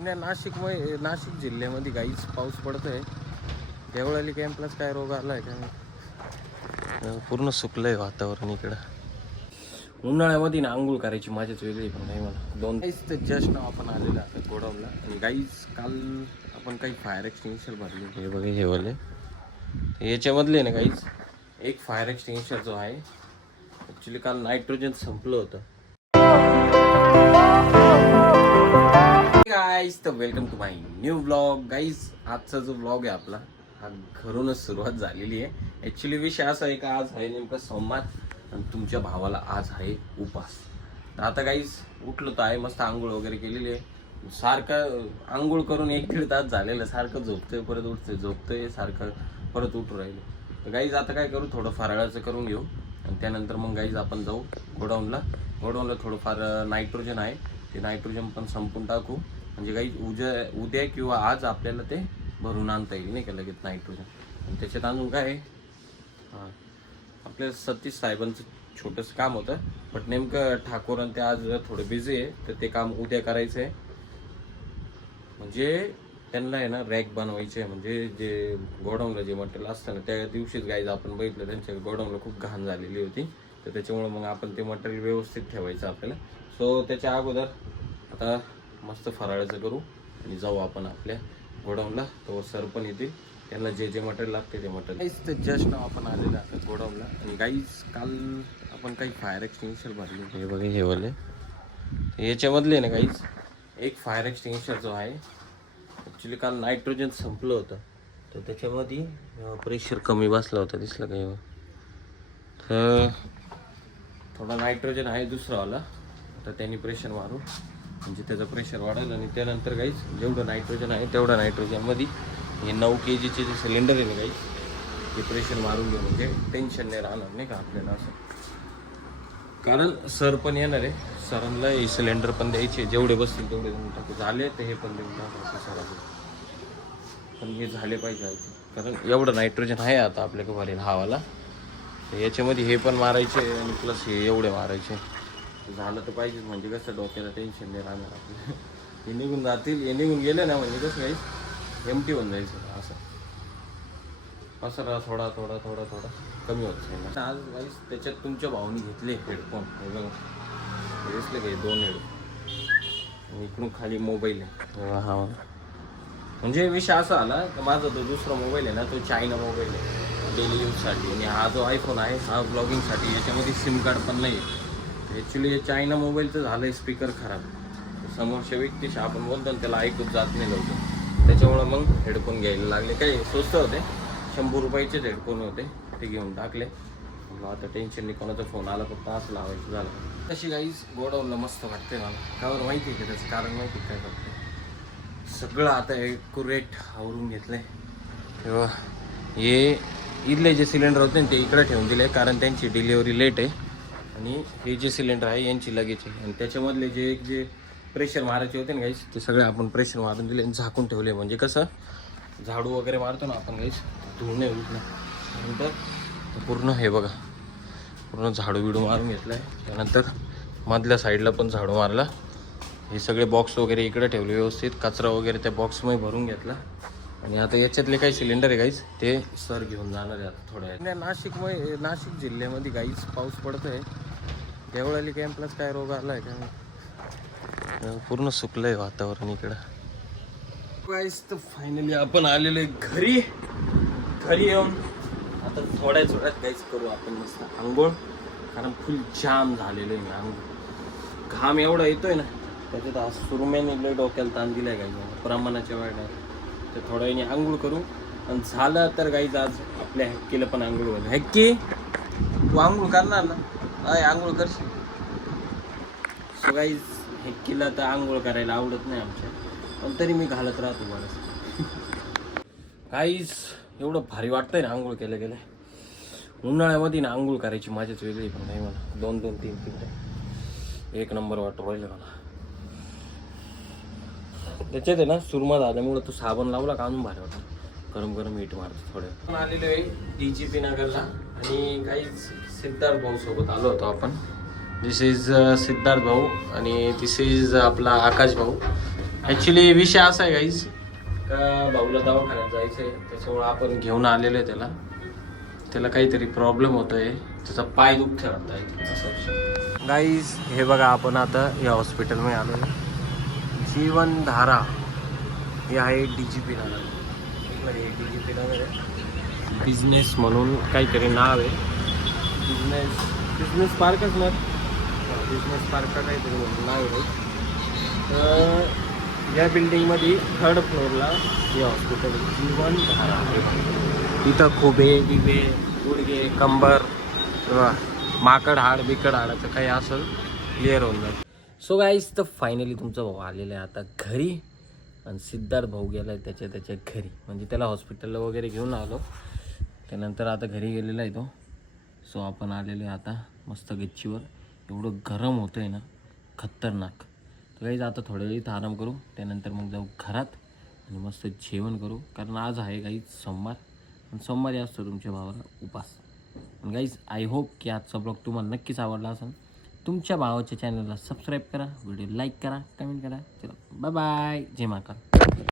नाशिक जिल्ह्यामध्ये काहीच पाऊस पडत आहे. देवळाली कॅम्पलाच काय रोग आला आहे का? पूर्ण सुकलंय वातावरण इकडं. उन्हाळ्यामध्ये ना आंघोळ करायची मजाच वेगळी. पण नाही मला दोन तर जस्ट नाव आपण आलेलं आता गोडाऊनला. आणि गाईच काल आपण काही फायर एक्सटिंग्विशर भरले. हे बघा हे वाले याच्यामधले ना गाईच एक फायर एक्सटिंग्विशर जो आहे ॲक्च्युली काल नायट्रोजन संपलं होतं. गाईज तर welcome to my new vlog. Guys आजचा जो व्लॉग आहे आपला हा घरूनच सुरुवात झालेली आहे. ॲक्च्युली विषय असा आहे का आज आहे नेमकं सोमवार आणि तुमच्या भावाला आज आहे उपास. तर आता गाईज उठलो तर आहे, मस्त आंघोळ वगैरे केलेली आहे. सारखं आंघोळ करून 1-1.5 तास झालेलं, सारखं झोपतोय परत उठतोय, झोपतोय सारखं परत उठू राहिलो. तर गाईज आता काय करू, थोडं फराळाचं करून घेऊ आणि त्यानंतर मग गाईज आपण जाऊ गोडाऊनला. थोडंफार नायट्रोजन आहे, ते नायट्रोजन पण संपून टाकू. म्हणजे काही उद्या किंवा आज आपल्याला ते भरून आणता येईल नाही का लगेच नायट्रोजन. आणि त्याच्यात अजून काय आहे, आपल्या सतीश साहेबांचं छोटंसं काम होतं, बट नेमकं ठाकूर आणि ते आज थोडं बिझी आहे, तर ते काम उद्या करायचं आहे. म्हणजे त्यांना आहे ना रॅक बनवायचे आहे. म्हणजे जे गोडाऊनला जे मटेरियल असतं ना त्या दिवशीच गाईज आपण बघितलं त्यांच्या गोडाऊनला खूप घाण झालेली होती. तर त्याच्यामुळे मग आपण ते मटेरियल व्यवस्थित ठेवायचं आपल्याला. सो त्याच्या अगोदर आता मस्त फराळाचं करू आणि जाऊ आपण आपल्या गोडाऊनला. तो सर पण येतील, त्यांना जे जे मटेरियल लागते ते मटेरियल. तर जस्ट नाव आपण आलेलं आता गोडाऊनला. आणि गाईज काल आपण काही फायर एक्सटिंग्विशर भरले. हे बघा हे वाले याच्यामधले ना गाईज एक फायर एक्सटिंग्विशर जो आहे ॲक्च्युली काल नायट्रोजन संपलं होतं, तर त्याच्यामध्ये प्रेशर कमी बसला होता, दिसलं का? तर थोडा नायट्रोजन आहे दुसरावाला, आता त्यांनी प्रेशर मारू म्हणजे त्याचं प्रेशर वाढेल. आणि त्यानंतर गाईज जेवढं नायट्रोजन आहे तेवढं नायट्रोजनमध्ये हे 9 kg चे जे सिलेंडर आहे ना गाईज ते प्रेशर मारून घेऊ. म्हणजे टेन्शन नाही राहणार नाही का आपल्याला असं. कारण सर पण येणार आहे, सरांना हे सिलेंडर पण द्यायचे, जेवढे बसतील तेवढे देऊन टाकू. झाले तर हे पण देऊन टाकायचं सरांना, पण हे झाले पाहिजे. कारण एवढं नायट्रोजन आहे आता आपल्याकडे भरेल हावाला, तर याच्यामध्ये हे पण मारायचे आणि प्लस हे एवढे मारायचे. झालं तर पाहिजेच, म्हणजे कसं डोक्याला टेन्शन नाही राहणार आपलं. हे निघून जातील, हे निघून गेले ना म्हणजे कसं काही एमटी होऊन जायचं असं. थोडा कमी होत जाईल. आज वाईस त्याच्यात तुमच्या भावाने घेतले हेडफोन, हे बघा हे दिसले का, 2 हेडफोन. इकडून खाली मोबाईल आहे. हा म्हणजे विषय असा आला तर माझा जो दुसरा मोबाईल आहे ना तो चायना मोबाईल आहे डेली यूजसाठी. आणि हा जो आयफोन आहे हा ब्लॉगिंगसाठी. याच्यामध्ये सिम कार्ड पण नाही आहे. ॲक्च्युली चायना मोबाईलचं झालं आहे स्पीकर खराब, समोरच्या व्यक्तीशी आपण बोलतो ना त्याला ऐकूच जात नाही लवकर. त्याच्यामुळं मग हेडफोन घ्यायला लागले. काही स्वस्त होते, 100 रुपयाचेच हेडफोन होते, ते घेऊन टाकले. आता टेन्शन नाही, कोणाचा फोन आला फक्त असं लावायचं झालं. तशी गाईज गोडाऊनला मस्त वाटते मला. कावर माहिती आहे का त्याचं कारण? माहिती काय करते, सगळं आता ॲक्युरेट आवरून घेतलं आहे. तेव्हा हे इथले जे सिलेंडर होते ना ते इकडे ठेवून दिले, कारण त्यांची डिलिव्हरी लेट आहे. आणि हे जे सिलेंडर आहे यांची लगेच आहे. आणि त्याच्यामधले जे प्रेशर मारायचे होते ना गाईस ते सगळे आपण प्रेशर मारून दिले आणि झाकून ठेवले. म्हणजे कसं झाडू वगैरे मारतो ना आपण गाईस, धुवून नाही उठलं. नंतर पूर्ण हे बघा पूर्ण झाडू बिडू मारून घेतलं आहे. त्यानंतर मधल्या साईडला पण झाडू मारला. हे सगळे बॉक्स वगैरे इकडे ठेवले व्यवस्थित, कचरा वगैरे त्या बॉक्समध्ये भरून घेतला. आणि आता याच्यातले काही सिलेंडर आहे गाईस ते सर घेऊन जाणार आहे आता थोड्या वेळ. नाशिक जिल्ह्यामध्ये गाईस पाऊस पडत आहे. देवळाली कॅम्पलाच काय रोग आला आहे का? पूर्ण सुकलंय वातावरण इकडं गाईस. तर फायनली आपण आलेलो आहे घरी येऊन आता थोड्याच वेळात गाईस करू आपण मस्त आंघोळ. कारण फुल जाम झालेलं आहे मी आंघोळ. घाम एवढा येतोय ना त्याच्यात आज सुरुम्याने लय डोक्याला ताण दिलाय गाईस प्रमाणाच्या वेळेला. तर थोड्या वेळाने आंघोळ करू. आणि झालं तर गाईज आज आपल्या हॅक्कीला पण आंघोळ होईल. हॅक्की तू आंघोळ करणार ना? अय आंघोळ करशील? सो गाईज हॅक्कीला तर आंघोळ करायला आवडत नाही आमच्या, पण तरी मी घालत राहतो बरंच. गाईज एवढं भारी वाटतंय ना आंघोळ केल्या. उन्हाळ्यामध्ये ना आंघोळ करायची मजाच वेगळी. पण नाही मला 2-2, 3-3 एक नंबर वाटू राहिलं मला. त्याच्यात आहे ना सुरमा झाल्यामुळं तो साबण लावला का अजून भारी वाटतं. गरम मीठ मारतो थोडं. आलेलो आहे DGP नगरला. आणि काही सिद्धार्थ भाऊ सोबत आलो होतो आपण. दिस इज सिद्धार्थ भाऊ आणि दिस इज आपला आकाश भाऊ. ॲक्च्युली विषय असा आहे गाईज का भाऊला दवाखान्यात जायचं आहे, त्याच्यामुळं आपण घेऊन आलेलो आहे त्याला काहीतरी प्रॉब्लेम होतो आहे, त्याचा पाय दुखत राहत आहे असा विषय. गाईज हे बघा आपण आता या हॉस्पिटलमध्ये आलो आहे. जीवनधारा हे आहे DGP नगर. DGP नगर आहे, बिझनेस म्हणून काहीतरी नाव आहे. बिझनेस पार्कच ना, बिझनेस पार्क का काहीतरी म्हणून नाव आहे. तर या बिल्डिंगमध्ये 3rd फ्लोअरला हे हॉस्पिटल जीवनधारा आहे. इथं खुबे बिबे गुडघे कंबर किंवा माकड हाड बिकड हाडाचं काही असेल क्लिअर होऊन जातं. सो गाईज तर फायनली तुमचा भाऊ आलेला आहे आता घरी, आणि सिद्धार्थ भाऊ गेला आहे त्याच्या घरी, म्हणजे त्याला हॉस्पिटलला वगैरे घेऊन आलो, त्यानंतर आता घरी गेलेला आहे तो. सो आपण आलेलो आहे आता मस्त गच्चीवर. एवढं गरम होतं आहे ना, खतरनाक. तर गाईज आता थोड्या वेळ इथं आराम करू, त्यानंतर मग जाऊ घरात आणि मस्त जेवण करू, कारण आज आहे गाईज सोमवार, आणि सोमवारी असतो तुमच्या भावाला उपास. आणि गाईज आय होप की आजचा ब्लॉग तुम्हाला नक्कीच आवडला असेल. तुमच्या भावाच्या चॅनलला सबस्क्राईब करा, व्हिडिओ लाईक करा, कमेंट करा. चला बाय बाय, जय महाकाल.